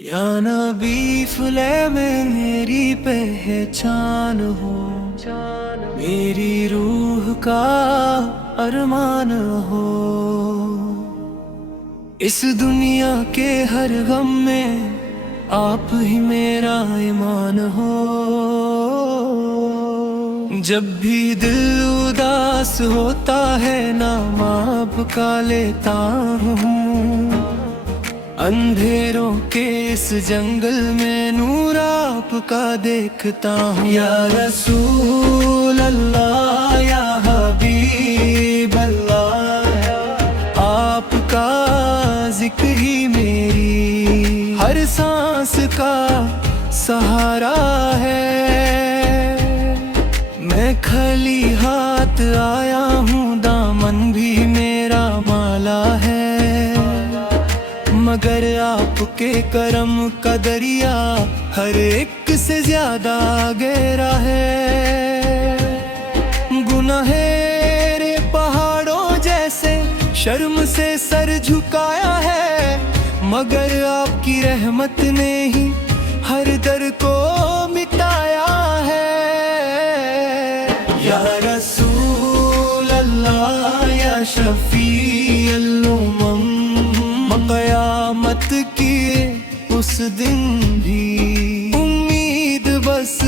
یا نبی فلے میں میری پہچان ہو، میری روح کا ارمان ہو، اس دنیا کے ہر غم میں آپ ہی میرا ایمان ہو۔ جب بھی دل اداس ہوتا ہے نام آپ کا لیتا ہوں، اندھیروں کے اس جنگل میں نور آپ کا دیکھتا ہوں۔ یا رسول اللہ یا حبیب اللہ، آپ کا ذکر ہی میری ہر سانس کا سہارا ہے۔ میں خالی ہاتھ آیا ہوں، دامن بھی میرا مالا ہے، مگر آپ کے کرم کا دریا ہر ایک سے زیادہ گہرا ہے۔ گناہگار پہاڑوں جیسے شرم سے سر جھکایا ہے، مگر آپ کی رحمت نے ہی ہر در کو مٹایا ہے۔ یا رسول اللہ یا شفیع الامم، قیامت کی اس دن بھی امید بس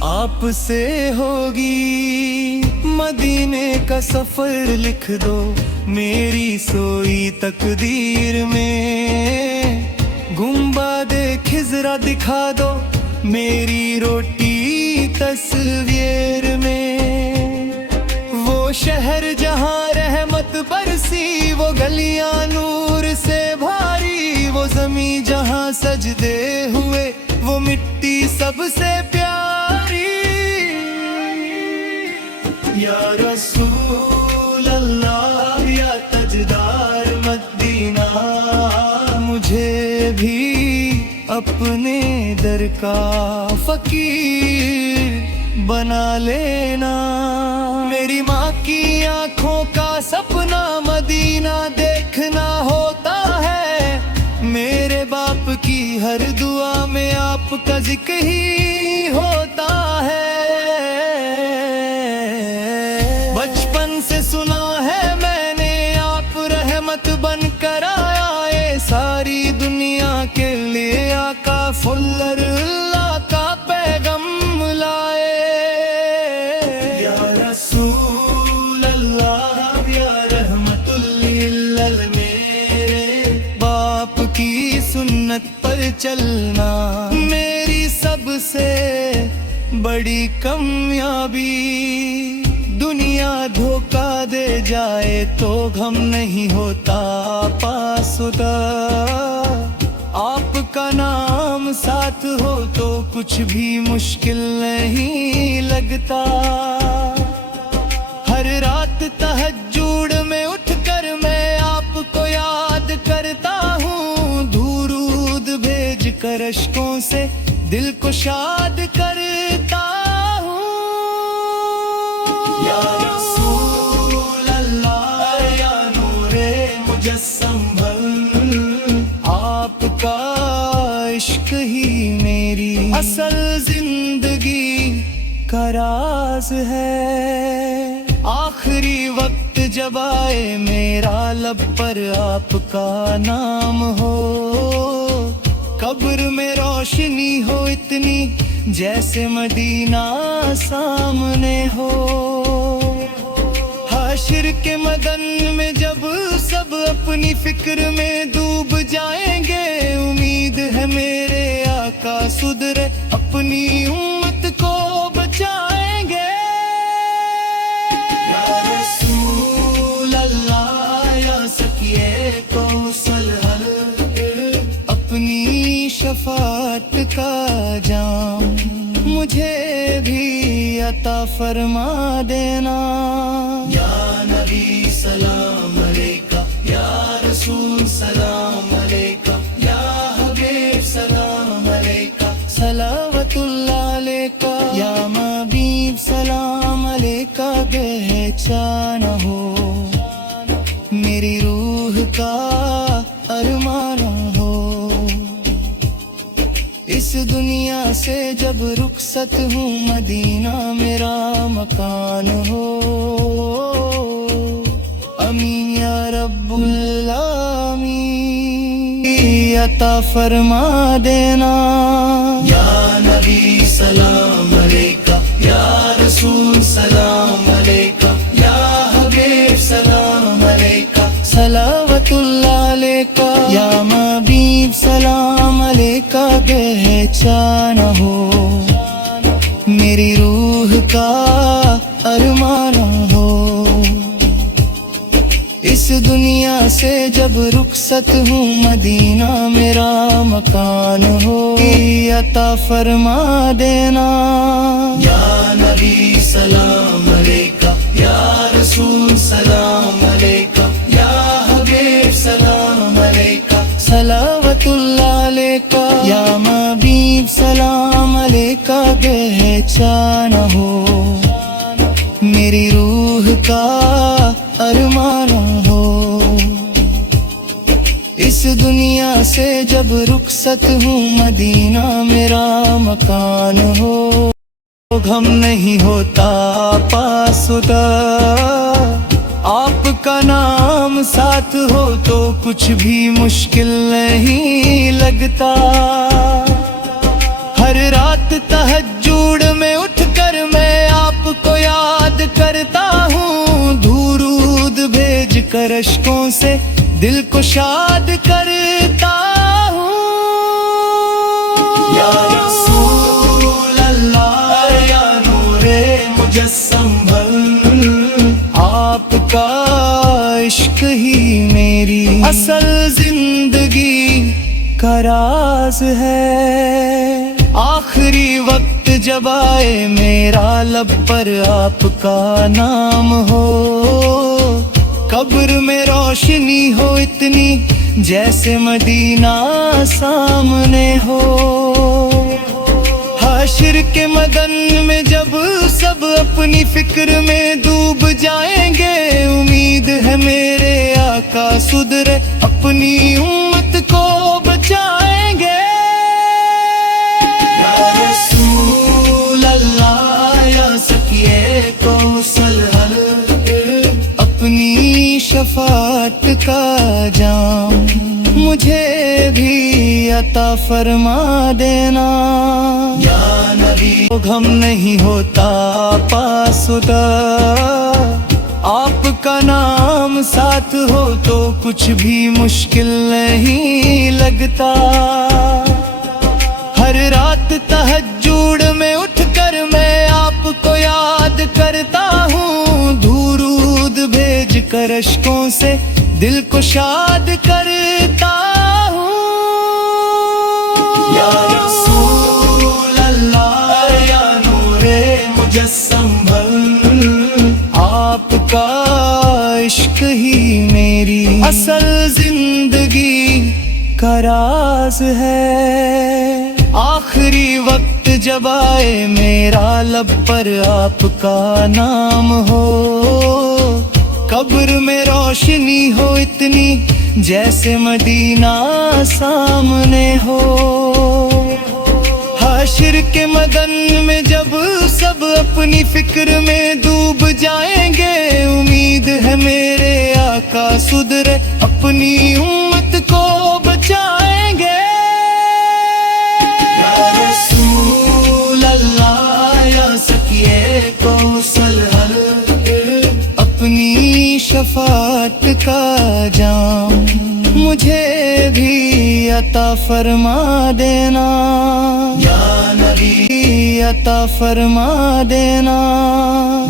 آپ سے ہوگی۔ مدینے کا سفر لکھ دو میری سوئی تقدیر میں، گنبد خضرا دکھا دو میری روٹی تصویر میں۔ وہ شہر جہاں رحمت برسی، وہ گلیاں نور سے بھاری، وہ زمین جہاں سجدے ہوئے، وہ مٹی سب سے پیاری۔ یا رسول اللہ یا تاجدار مدینہ، مجھے بھی اپنے در کا فقیر بنا لینا۔ میری ماں کی آنکھوں کا سپنا مدینہ دیکھنا ہوتا ہے، میرے باپ کی ہر دعا میں آپ کا ذکر ہی ہوتا ہے۔ بچپن سے سنا ہے میں نے آپ رحمت بن کر آئے، ساری دنیا کے لیے آقا فل اللہ کا پیغام لائے۔ یا رسول اللہ یا رحمت للعالمین، میرے باپ کی سنت پر چلنا میری سب سے بڑی کامیابی۔ دنیا دھوکہ دے جائے تو غم نہیں ہوتا پاسدہ، آپ کا نام ساتھ ہو تو کچھ بھی مشکل نہیں لگتا۔ ہر رات تہجد میں اٹھ کر میں آپ کو یاد کرتا ہوں، درود بھیج کر اشکوں سے دل کو شاد کرتا ہوں۔ یا رسول اللہ یا نور مجسم بھر، آپ کا عشق ہی میری اصل زندگی کا راز ہے۔ آخری وقت جب آئے میرا لب پر آپ کا نام ہو، قبر میں روشنی ہو اتنی جیسے مدینہ سامنے ہو۔ حشر کے میدان میں جب سب اپنی فکر میں ڈوب جائیں گے، امید ہے میرے آقا سدھرے اپنی امت کو بچائیں گے۔ یا رسول اللہ یا سقیے کوثر، اپنی شفاعت کا جام مجھے بھی عطا فرما دینا۔ یا نبی سلام علیکہ، یا رسول سلام علیکہ، یا حبیب سلام علیکہ، صلوات اللہ علیکہ، یا حبیب سلام علیکہ، پہچان ہو میری روح کا ارمان ہو۔ اس دنیا سے جب رخصت ہوں مدینہ میرا مکان ہو امین یا رب العالمین عطا فرما دینا یا نبی سلام علیکہ یا رسول سلام علیکہ یا حبیب سلام علیکہ صلوات اللہ علیکہ یا حبیب سلام علیکہ پہچان ہو میری روح کا ارمان ہو اس دنیا سے جب رخصت ہوں مدینہ میرا مکان ہو عطا فرما دینا یا نبی سلام علیکہ یا رسول سلام علیکہ یا حبیب سلام علیکہ صلوات اللہ علیکہ یا حبیب سلام علیکہ پہچان ہو میری روح کا ارمان ہو اس دنیا سے جب رخصت ہوں مدینہ میرا مکان ہو غم نہیں ہوتا پاسدہ آپ کا نام ساتھ ہو تو کچھ بھی مشکل نہیں لگتا ہر رات تہجد میں اٹھ کر میں آپ کو یاد کرتا ہوں درود بھیج کر اشکوں سے دل کو شاد کرتا ہوں یا رسول اللہ یا نور مجسم آپ کا عشق ہی میری اصل زندگی کا راز ہے آخری وقت جب آئے میرا لب پر آپ کا نام ہو قبر میں روشنی ہو اتنی جیسے مدینہ سامنے ہو حشر کے میدان میں جب سب اپنی فکر میں ڈوب جائیں گے امید ہے میرے آقا سدھرے اپنی امت کو بچائیں گے یا رسول اللہ یا سقیے کوثر اپنی شفاعت کا جام مجھے بھی عطا فرما دینا یا نبی غم نہیں ہوتا پاسدہ آپ کا نام ساتھ ہو تو کچھ بھی مشکل نہیں لگتا ہر رات تہجد میں اٹھ کر میں آپ کو یاد کرتا ہوں درود بھیج کر اشکوں سے دل کو شاد کرتا ہوں یا رسول اللہ یا نور مجسم آپ کا عشق ہی میری اصل زندگی کا راز ہے آخری وقت جب آئے میرا لب پر آپ کا نام ہو قبر میں روشنی ہو اتنی جیسے مدینہ سامنے ہو حشر کے میدان میں جب سب اپنی فکر میں ڈوب جائیں گے امید ہے میرے آقا سدھرے اپنی امت کو بچائیں گے یا رسول اللہ یا سقیے کوثر اپنی شفاعت کا جام مجھے بھی عطا فرما دینا یا نبی عطا فرما دینا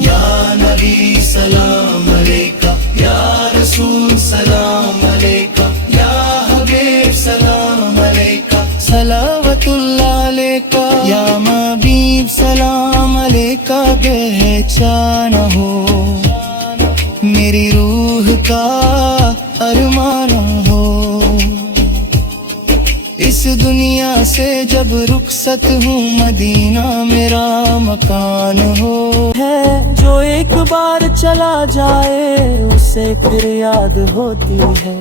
یا نبی سلام علیکہ یا رسول سلام علیکہ یا حبیب سلام علیکہ صلوات اللہ علیکہ یا حبیب سلام علیکہ پہچان ہو میری روح کا ارمان ہو اس دنیا سے جب رخصت ہوں مدینہ میرا مکان ہو ہے جو ایک بار چلا جائے اسے پھر یاد ہوتی ہے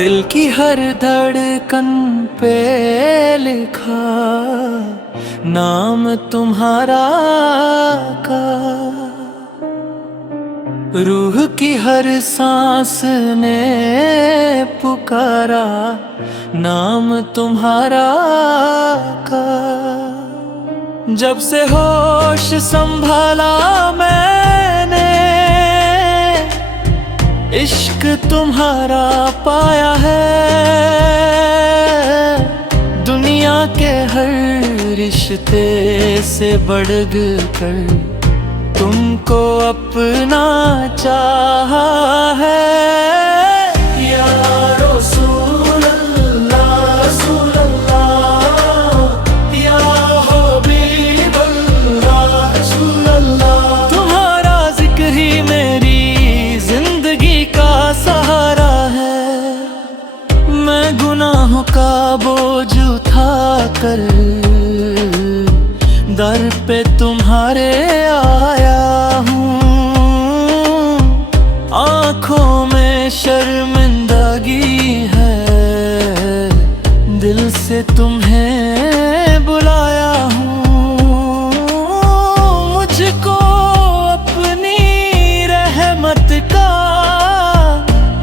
دل کی ہر دھڑکن پہ لکھا نام تمہارا کا، روح کی ہر سانس نے پکارا نام تمہارا کا۔ جب سے ہوش سنبھالا میں نے عشق تمہارا پایا ہے، دنیا کے ہر رشتے سے بڑھ کر تم کو اپنا چاہا ہے۔ یا رسول اللہ رسول اللہ، یا حبیب اللہ رسول اللہ، تمہارا ذکر ہی میری زندگی کا سہارا ہے۔ میں گناہوں کا بوجھ اٹھا کر در پہ تمہارے آیا ہوں، آنکھوں میں شرمندگی ہے، دل سے تمہیں بلایا ہوں۔ مجھ کو اپنی رحمت کا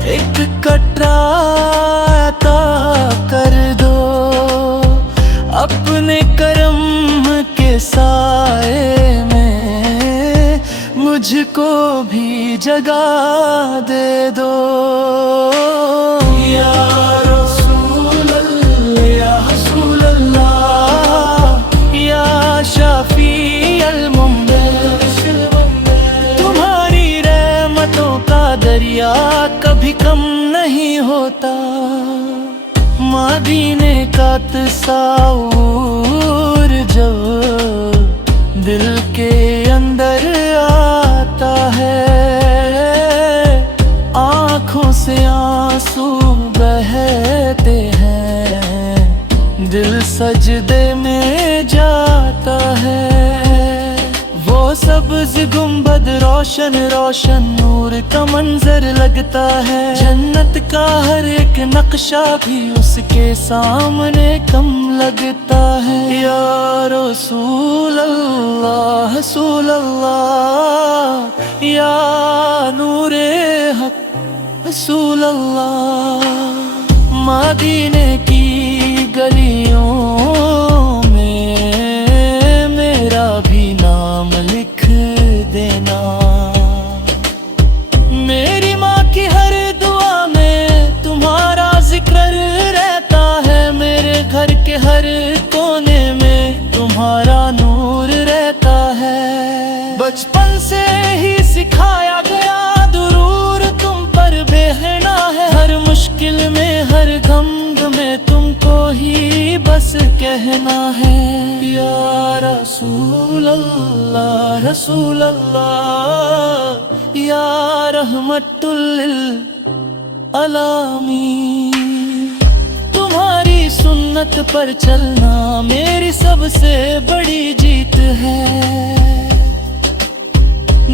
ایک قطرہ عطا کر دو، اپنے کرم کے سائے میں مجھ کو بھی جگہ دے دو۔ یا رسول اللہ یا حسول اللہ، یا شافی المنبر، تمہاری رحمتوں کا دریا کبھی کم نہیں ہوتا، مدینے کا تصور جو دل کے اندر آتا ہے، آنکھوں سے آنسو بہتے ہیں، دل سجدے میں جاتا ہے۔ وہ سبز گنبد روشن روشن نور کا منظر لگتا ہے، جنت کا ہر ایک نقشہ بھی اس کے سامنے کم لگتا ہے۔ یا رسول اللہ رسول اللہ، یا نور حق رسول اللہ، مدینے کی گلیوں میں میرا بھی نام لکھ دینا، میری ماں کی ہر دعا میں تمہارا ذکر رہتا ہے، میرے گھر کے ہر کونے میں تمہارا نور رہتا ہے۔ بچپن سے ہی سکھایا گیا درود تم پر بہنا ہے، ہر مشکل میں ہر غم میں تم کو ہی بس کہنا ہے۔ یا رسول اللہ رسول اللہ، یا رحمت للعالمین، تمہاری سنت پر چلنا میری سب سے بڑی جیت ہے،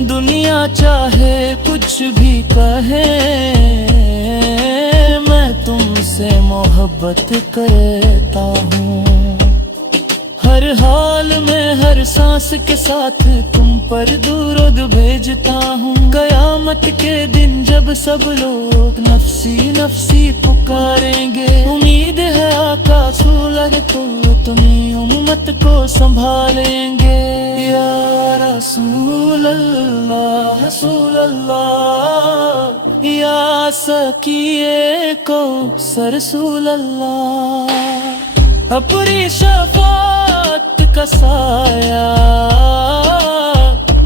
دنیا چاہے کچھ بھی کہے میں تم سے محبت کرتا ہوں، ہر حال میں ہر سانس کے ساتھ تم پر درود بھیجتا ہوں۔ قیامت کے دن جب سب لوگ نفسی نفسی پکاریں گے، امید ہے آقا سولر تو تمہیں امت کو سنبھالیں گے۔ یا رسول اللہ رسول اللہ، یا سقیے کوثر رسول اللہ، اپنی شفاعت کا سایہ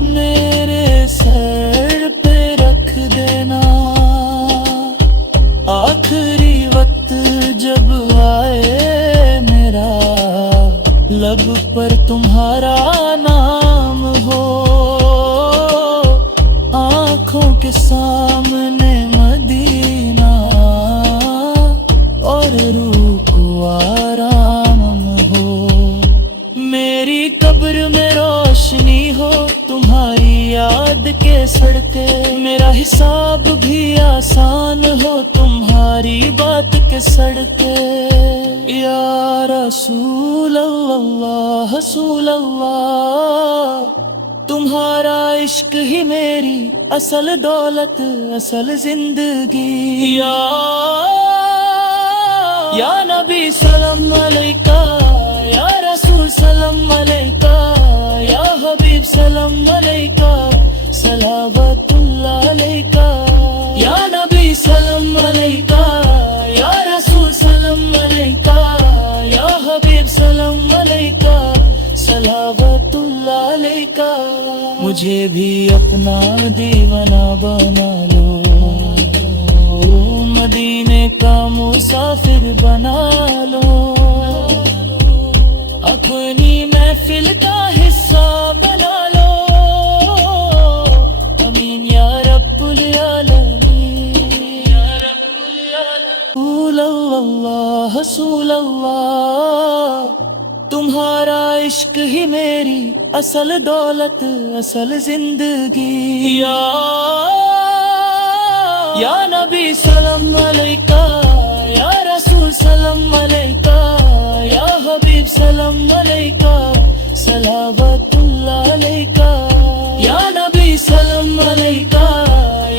میرے سر پہ رکھ دینا، آخری وقت جب آئے میرا لب پر تمہارا نام ہو، آنکھوں کے سامنے مدینہ اور روح کو آرام ہو، میری قبر میں روشنی ہو تمہاری یاد کے سڑکے، میرا حساب بھی آسان ہو تمہاری بات کے سڑکے۔ یا رسول اللہ رسول اللہ، تمہارا عشق ہی میری اصل دولت اصل زندگی۔ یا نبی سلام علیکہ، یا رسول سلام علیکہ، یا حبیب سلام علیکہ، صلوات اللہ علیکہ۔ یا نبی سلام علیکہ، یا رسول سلام علیکہ، یا حبیب سلام علیکہ، صلوات اللہ علیکہ۔ مجھے بھی اپنا دیوانہ بنا لو، مدینے کا مسافر بنا لو، اپنی محفل کا حصہ بنا لو، امین یا رب العالمین۔ رسول اللہ رسول اللہ، تمہارا عشق ہی میری اصل دولت اصل زندگی۔ یا نبی سلام علیکہ، یا رسول سلام علیکہ، یا حبیب سلام علیکہ، صلوات اللہ علیکہ۔ یا نبی سلام علیکہ،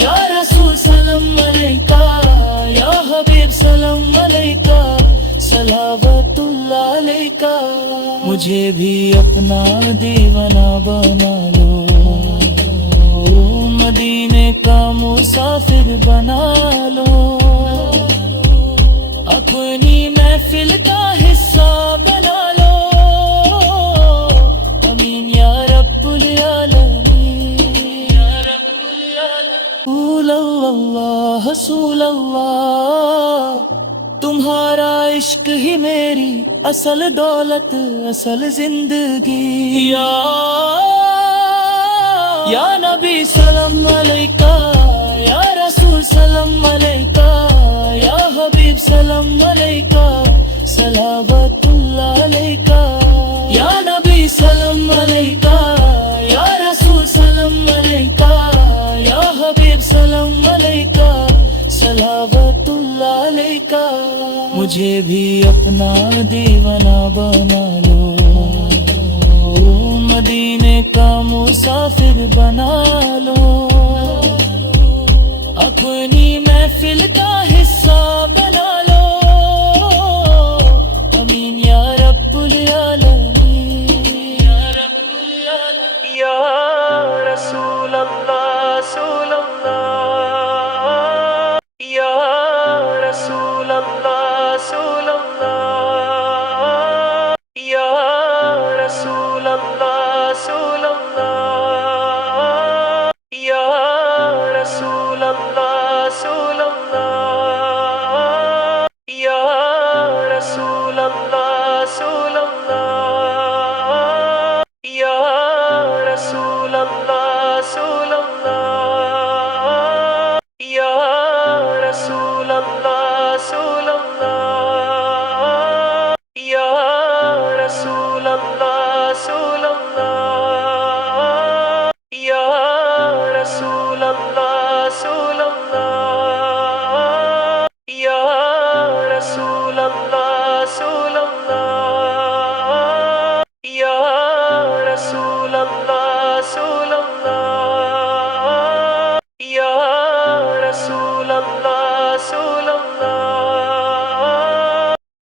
یا رسول سلام علیکہ، یا حبیب سلام علیکہ، صلوات اللہ علیکہ۔ مجھے بھی اپنا دیوانہ بنا لو، مدینے کا مسافر بنا لو، اپنی محفل کا حصہ بنا لو، امین یا رب العالمین۔ رسول اللہ رسول اللہ، تمہارا عشق ہی میری اصل دولت اصل زندگی۔ یا نبی سلام علیکہ، یا رسول سلام علیکہ، یا حبیب سلام علیکہ، صلوات اللہ علیکہ۔ یا نبی سلام علیکہ، یا رسول سلام علیکہ، یا حبیب سلام علیکہ، صلوات اللہ علیکہ۔ مجھے بھی اپنا دیوانہ بنا لو، مدینے کا مسافر بنا لو، اپنی محفل کا حصہ بنا لو، امین یا رب العالمین۔ یا رسول اللہ رسول اللہ، یا رسول اللہ رسول اللہ، یا رسول اللہ رسول اللہ، یا رسول اللہ رسول اللہ، یا رسول اللہ رسول اللہ، یا رسول اللہ رسول اللہ، یا رسول اللہ رسول اللہ، یا رسول اللہ رسول اللہ، یا رسول اللہ رسول اللہ، یا رسول اللہ رسول اللہ، یا رسول اللہ رسول